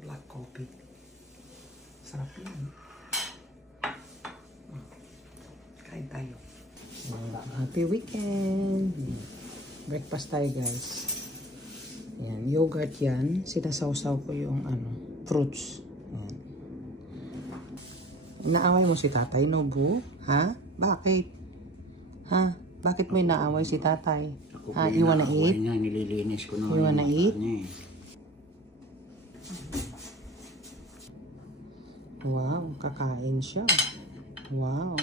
Black coffee. Sarap yun. Kain tayo. Happy weekend! Breakfast tayo guys. Yan, yogurt yan. Sinasawsaw ko yung fruits. Yan. Inaaway mo si tatay, no, Bu? Ha? Bakit? Ha? Bakit mo inaaway si tatay? Ha? You wanna eat? Niya, nililinis ko na. You wanna eat? Wow, kakain siya. Wow.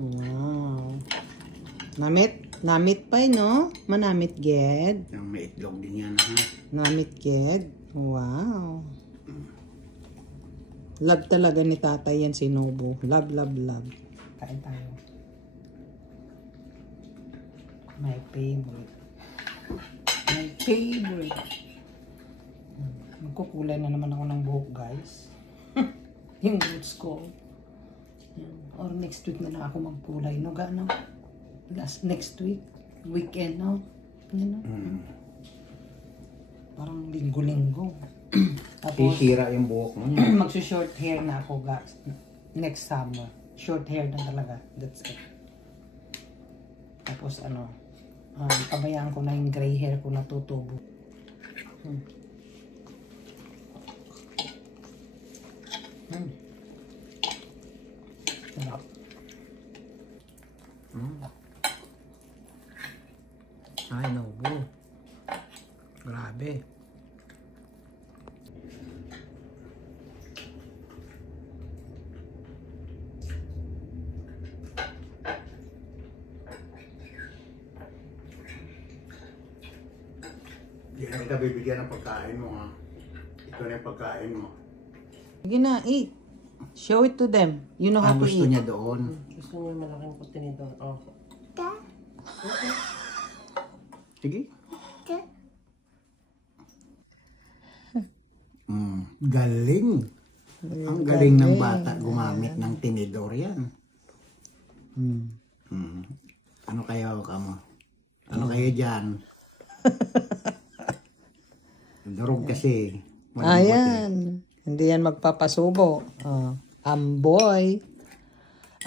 Wow. Namit pa no? Manamit ged. Yung may itlog din yan, ha? Namit ged. Wow. Love talaga ni tatay yan si Nobu. Love, love, love. Kain tayo. My favorite. My favorite. Magkukulay na naman ako ng buhok, guys. Yung roots ko. Or next week na lang ako magkulay. No, gano? Next week. Weekend, no? You know? Parang linggo-linggo. Sisira yung buhok mo. Magsushort hair na ako, guys. Next summer. Short hair na talaga. That's it. Tapos, pabayaan ko na yung gray hair ko natutubo. Sarap. Ay, Nobu. Grabe. Hindi na kita bibigyan ng pagkain mo, ha? Ito na yung pagkain mo. Sige na, eat. Show it to them. You know how to eat. Gusto niya doon. Gusto niya malaking kontinidor. Oh. Sige. Galing. Ang galing ng bata gumamit ng tinidor yan. Ano kayo kamo? Ano kayo dyan? Durog kasi. Ayan. Hindi yan magpapasubo. Boy.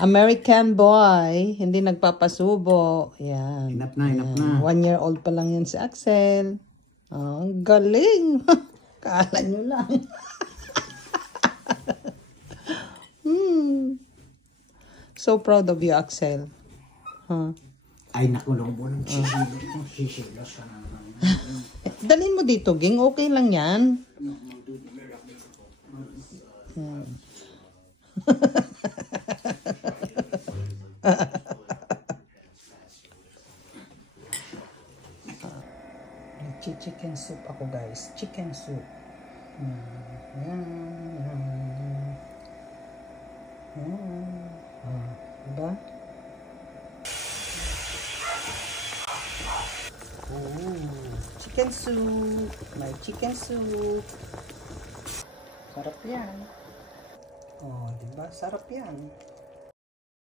American boy. Hindi nagpapasubo. Yan. Enough na. 1 year old pa lang yan si Axel. Ang galing. Kala nyo lang. So proud of you, Axel. Ay, nakulong mo ng sisilos ka na. Dalhin mo dito, Ging. Okay lang yan. Chicken soup ako, guys. Chicken soup. Diba? Chicken soup. May chicken soup. Sarap yan. Diba? Sarap yan.